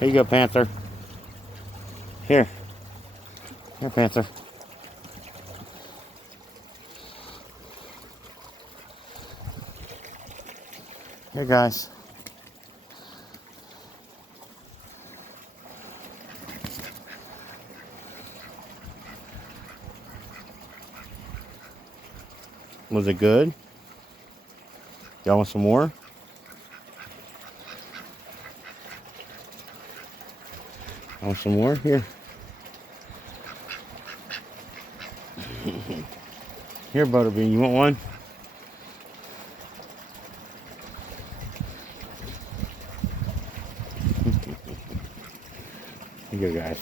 Here you go, Panther. Here. Here, Panther. Here, guys. Was it good? Y'all want some more? Want some more? Here. Here, Butterbean. You want one? Here you go, guys.